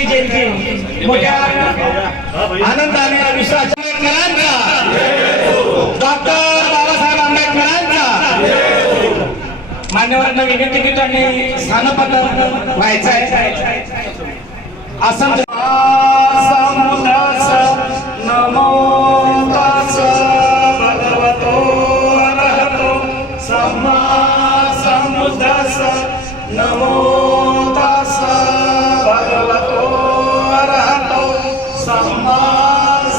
स्वामी जयंती मोठ्या आनंदाने विश्वासकरांचा डॉक्टर बाबासाहेब आंबेडकरांचा मान्यवरांना विनंती करतो आणि स्थानपत्र व्हायचं आहे. असं नमो तस भगवतो अरहतो सम्मा संबुद्धस्स नमो तस भगवतो अरहतो सम्मा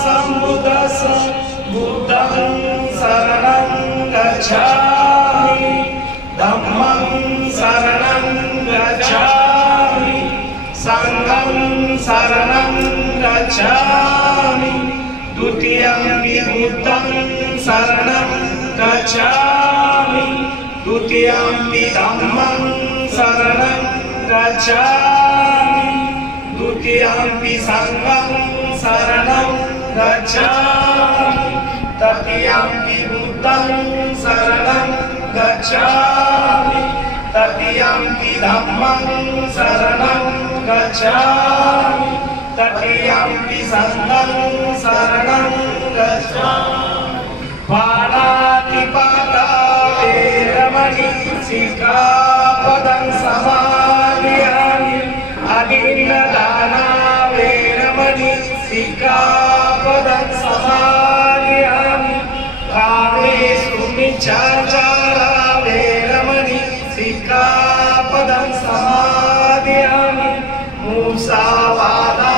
संबुद्धस्स बुद्धं शरणं गच्छामि धम्मं शरणं गच्छामि संघं शरणं गच्छामि द्वितीयंपि बुद्धं शरणं गच्छामि द्वितीयंपि धम्मं शरणं गच्छामि द्वितीयंपि संघं शरणं गच्छामि तृतीयंपि बुद्धं शरणं गच्छामि तृतीयंपि धम्मं शरणं गच्छामि तृतीयंपि संघं शरणं गच्छामि पाणातिपाता वेरमणि सिक्खापदं समादयामि अदिन्नदाना वेरमणि सिक्खापदं समादयामि कामेषु मिच्छाचारा वेरमणि सिक्खापदं समादयामि मुसावादा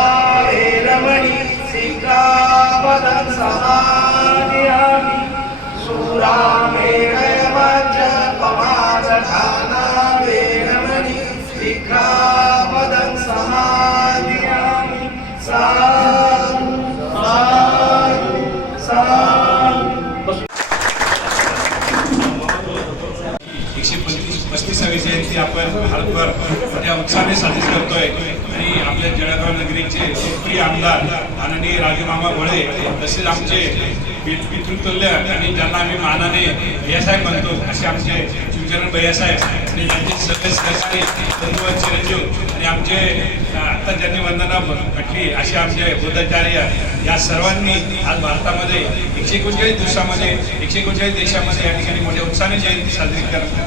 वेरमणि सिक्खापदं समादयामि सुरामेरयमज्जपमादधाना वेरमणि सिक्खापदं समादयामि साधु साधु साधु. 135वी जयंती आपण भारतभर मोठ्या उत्साहाने साजरी करतोय आणि आपल्या जळगाव नगरीचे लोकप्रिय आमदार माननीय राजूमामा भोळे तसेच आमचे पितृतुल्य आणि ज्यांना आम्ही मानाने भैयासाहेब म्हणतो असे आमचे शिवचरण भैयासाहेब आणि त्यांचे सगळे सहकारी बंधू चिरंजीव आणि आमचे आता ज्यांनी वंदना म्हटली असे आमचे बुद्धाचार्य या सर्वांनी आज भारतामध्ये 139 दिवसामध्ये 139 देशामध्ये या ठिकाणी मोठ्या उत्साहाने जयंती साजरी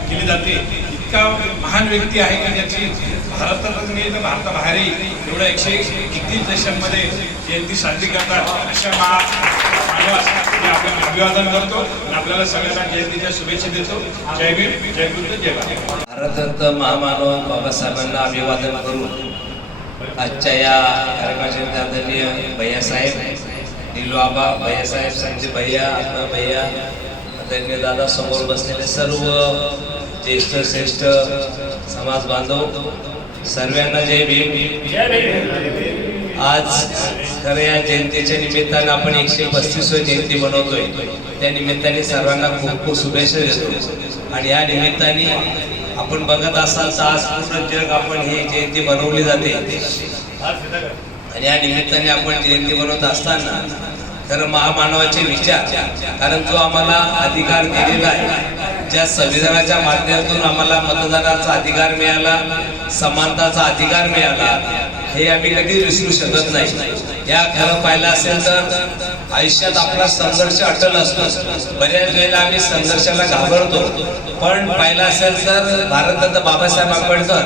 केली जाते. इतका महान व्यक्ती आहे की ज्याची भारतातच नाही तर भारताबाहेरही एवढ्या 131 देशांमध्ये जयंती साजरी करतात अशा मानवास मी आपण अभिवादन करतो आणि आपल्याला सगळ्यांना जयंतीच्या शुभेच्छा देतो. जय भीम, जय बुद्ध, जय भारत. भारतरत्न महामानव बाबासाहेबांना अभिवादन करून आजच्या या कार्यक्रमाचे आदरणीय भैयासाहेब नीलू आबा भैयासाहेब संजय भैया अण्णा भैया आदरणीय दादा समोर बसलेले सर्व ज्येष्ठ श्रेष्ठ समाज बांधव सर्वांना जय भीम. आज खरं या जयंतीच्या निमित्तानं आपण 135वी जयंती बनवतोय. त्या निमित्ताने सर्वांना खूप खूप शुभेच्छा देतो आणि या निमित्ताने आपण बघत असाल तर आज पूर्ण जग आपण ही जयंती बनवली जाते आणि या निमित्ताने आपण जयंती बनवत असताना खरं महामानवाचे विचार कारण जो आम्हाला अधिकार दिलेला आहे ज्या संविधानाच्या माध्यमातून आम्हाला मतदानाचा अधिकार मिळाला समानताचा अधिकार मिळाला हे आम्ही कधीच विसरू शकत नाही. या खरं पाहिलं असेल तर आयुष्यात आपला संघर्ष अटल असतो. बऱ्याच वेळेला आम्ही संघर्षाला घाबरतो पण पाहिलं असेल तर भारतरत्न बाबासाहेब आंबेडकर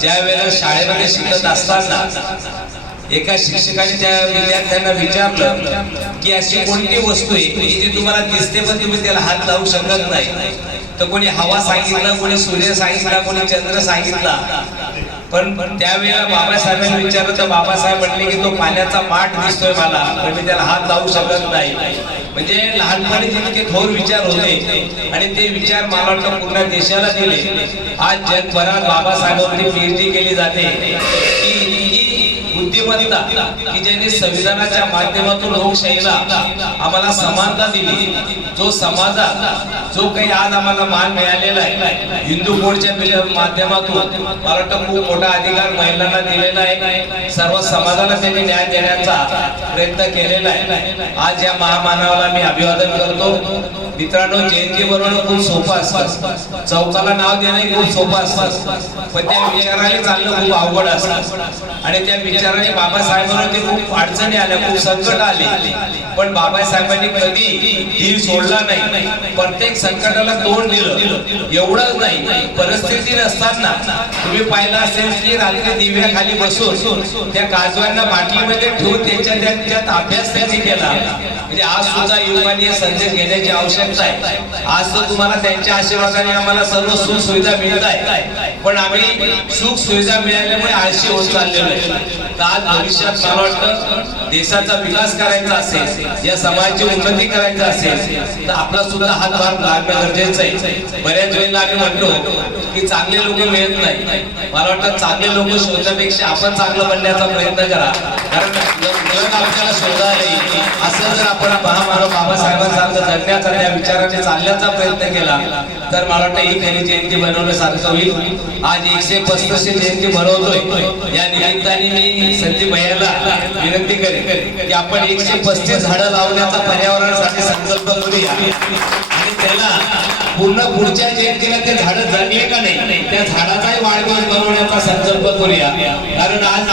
ज्या वेळेला शाळेमध्ये शिकत असताना एका शिक्षकाने त्या विद्यार्थ्यांना विचारलं की अशी कोणती वस्तू आहे की जी तुम्हाला दिसते पण तुम्ही त्याला हात लावू शकत नाही. तर कोणी हवा सांगितलं, कोणी सूर्य सांगितला, कोणी चंद्र सांगितला. पण त्यावेळेला बाबासाहेबांनी विचारलं तर बाबासाहेब म्हणले की तो पाण्याचा माठ दिसतोय मला पण मी त्याला हात लावू शकत नाही. म्हणजे लहानपणी जितके थोर विचार होते आणि ते विचार मला वाटतं पूर्ण देशाला दिले. आज जगभरात बाबासाहेबांची कीर्ती केली जाते की बुद्धिमत्ता की ज्यांनी संविधानाच्या माध्यमातून लोकशाहीला आम्हाला समानता दिली. जो समाजात जो काही आज आम्हाला मान मिळालेला आहे हिंदू कोडच्या माध्यमातून मला वाटतं खूप मोठा अधिकार महिलांना दिलेला आहे. सर्व समाजाला त्यांनी न्याय देण्याचा प्रयत्न केलेला आहे. आज या महामानवाला मी अभिवादन करतो. मित्रांनो, जयंती बनवणं खूप सोपं असतं, चौकाला नाव देणं खूप सोपं असतं, पण त्या विचाराने चालणं खूप अवघड असतं. आणि त्या विचाराने बाबासाहेबांना ते खूप अडचणी आल्या, खूप संकट आली, पण बाबासाहेबांनी कधी धीर सोडला नाही. प्रत्येक संकटाला तोंड दिलं. एवढंच नाही, परिस्थिती नसताना तुम्ही पाहिलं असेल की रात्री दिव्याखाली बसून त्या काजव्यांना बाटलीमध्ये ठेवून त्याच्यात अभ्यास त्यांनी केला. म्हणजे आज सुद्धा युवकांनी संदेश घेण्याची आवश्यकता आहे. आज तर तुम्हाला त्यांच्या आशीर्वादाने आम्हाला सर्व सुख सुविधा मिळत आहे, पण आम्ही सुख सुविधा मिळाल्यामुळे आळशी होत चाललेलो आहे. तर आज भविष्यात मला वाटतं देशाचा विकास करायचा असेल, या समाजाची उन्नती करायची असेल, तर आपला सुद्धा हातभार लागणं गरजेचं आहे. बऱ्याच वेळेला आम्ही म्हणतो की चांगले लोक मिळत नाही. मला वाटतं चांगले लोक शोधण्यापेक्षा आपण चांगलं बनण्याचा प्रयत्न करा, कारण आपल्याला शोधा येईल. असं जर आपण महामानव बाबासाहेबांसारखं जगण्याचा त्या विचाराने चालण्याचा प्रयत्न केला तर मला वाटतं ही खरी जयंती बनवण्यासारखं होईल. आज 135वी जयंती बनवतोय. या निमित्ताने मी संदीप भैयाला विनंती करेन की आपण 135 झाडं लावण्याचा पर्यावरणासाठी संकल्प करूया आणि त्याला पूर्ण पुढच्या जयंतीला ते झाडं जगले का नाही त्या झाडाचाही वाढदिवस बनवण्याचा संकल्प करूया. कारण आज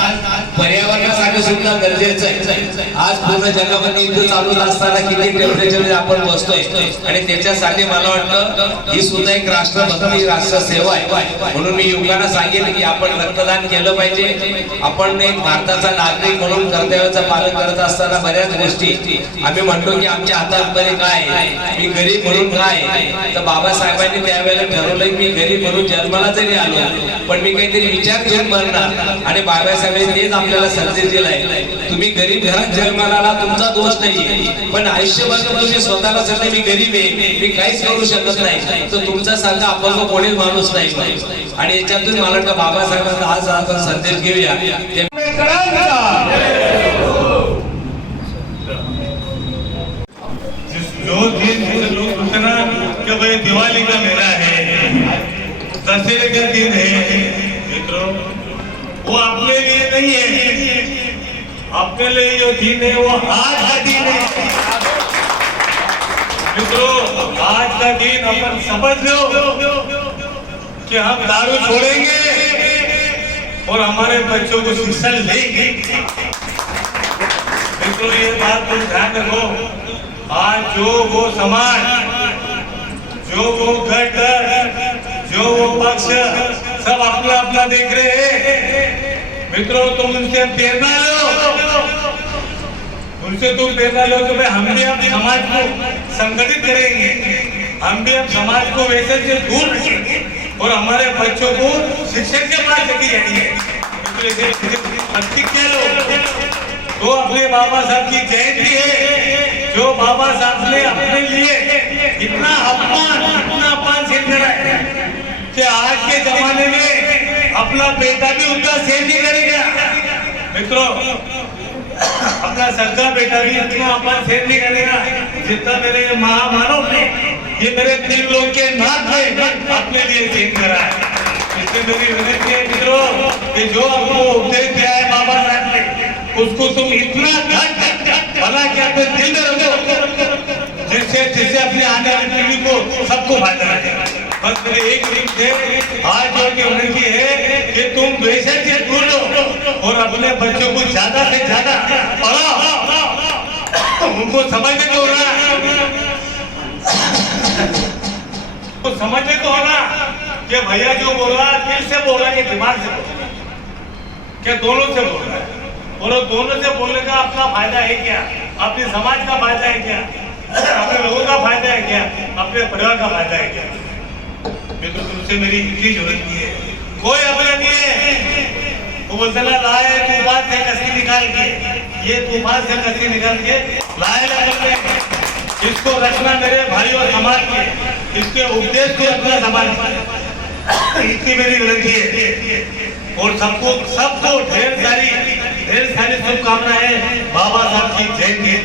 पर्यावरणासाठी सुद्धा गरजेचं आहे. आज पूर्ण जगामध्ये युद्ध चालू असताना किती टेम्परेचर आपण बसतोय आणि त्याच्यासाठी मला वाटतं ही सुद्धा एक राष्ट्रभक्ती, राष्ट्रसेवा आहे. म्हणून मी युवकांना सांगेन की आपण रक्तदान केलं पाहिजे. आपण एक भारताचा नागरिक म्हणून कर्तव्याचं पालन करत असताना बऱ्याच गोष्टी आम्ही म्हणतो की आमच्या हातामध्ये काय, मी गरीब म्हणून काय. तर बाबासाहेबांनी त्यावेळेला ठरवलं मी गरीब म्हणून जन्माला जरी आलो पण मी काहीतरी विचार घेऊन मरणार. आणि बाबासाहेबांनी तेच आपल्याला संदेश दिलाय, तुम्ही गरीब घरात जन्माला आला तुमचा दोष नाही, पण आयुष्यभर तुम्ही स्वतःला सांगता मी गरीब आहे, मी काहीच करू शकत नाही, तर तुमचा सांगा आपण कोणीच माणूस नाही. आणि याच्यातून मला वाटतं बाबासाहेबांचा आज आपण संदेश घेऊया. जो दिन लोग कहते ना कि भाई दिवाली का मेला है, दशहरे का दिन है, मित्रों वो अपने लिए नहीं है, अपने लिए जो दिन है वो आज का दिन है. मित्रों आज का दिन अपन समझ लो कि हम दारू छोड़ेंगे और हमारे बच्चों को शिक्षा लेंगे. मित्रों ये बात को ध्यान रखो. आज जो वो समाज, जो वो गट, जो वो पक्ष सब अपना अपना देख रहे हैं. मित्रों तुम उनसे प्रेरणा लो, उनसे तुम प्रेरणा लो कि भाई हम भी अब समाज को संगठित करेंगे, हम भी अब समाज को वैसे से दूर रखेंगे और हमारे बच्चों को शिक्षक के पास लेके जाएंगे. प्रतिज्ञा लो. तो अपने बाबा साहब की जयंती है, जो बाबा साहब ने अपने लिए इतना अपमान सहन करा है कि आज के जमाने में अपना बेटा भी उनका सहन नहीं करेगा. मित्रों अपना सगा बेटा भी इतना अपमान सहन नहीं करेगा जितना मेरे महामानव ने, ये मेरे 3 लोग के नाथ ने अपने लिए सहन करा है. इसलिए मेरी विनती है मित्रों कि जो आपको उपदेश दिया है बाबा साहब ने उसको तुम इतना भला कि अपने दिल में रखो जिससे अपने आने वाली पीढ़ी को सबको फायदा है. बस मेरे एक दिन से आज जो की विनती है कि तुम वैसे से दूर लो और अपने बच्चों को ज्यादा से ज्यादा पढ़ाओ, उनको समझने को होना, तो समझने को होना कि भैया जो बोल रहा है दिल से बोल रहा है, दिमाग से बोल रहा है, क्या दोनों से बोल रहा है. और दोनों से बोलने का अपना फायदा है क्या, अपने समाज का फायदा है क्या, अपने लोगों का फायदा है क्या, अपने परिवार का फायदा है क्या. मित्रों तुमसे मेरी इतनी जरूरत नहीं है, कोई अपना नहीं है. वो बोलते ना लाए तूफान से कस्ती निकाल के, ये तूफान से कस्ती निकाल के लाए ना करते. इसको रखना मेरे भाई और समाज के, इसके उपदेश को रखना समाज के, इतनी मेरी विनती है. और सबको ढेर सारी शुभकामनाएं बाबा साहब की जयंती.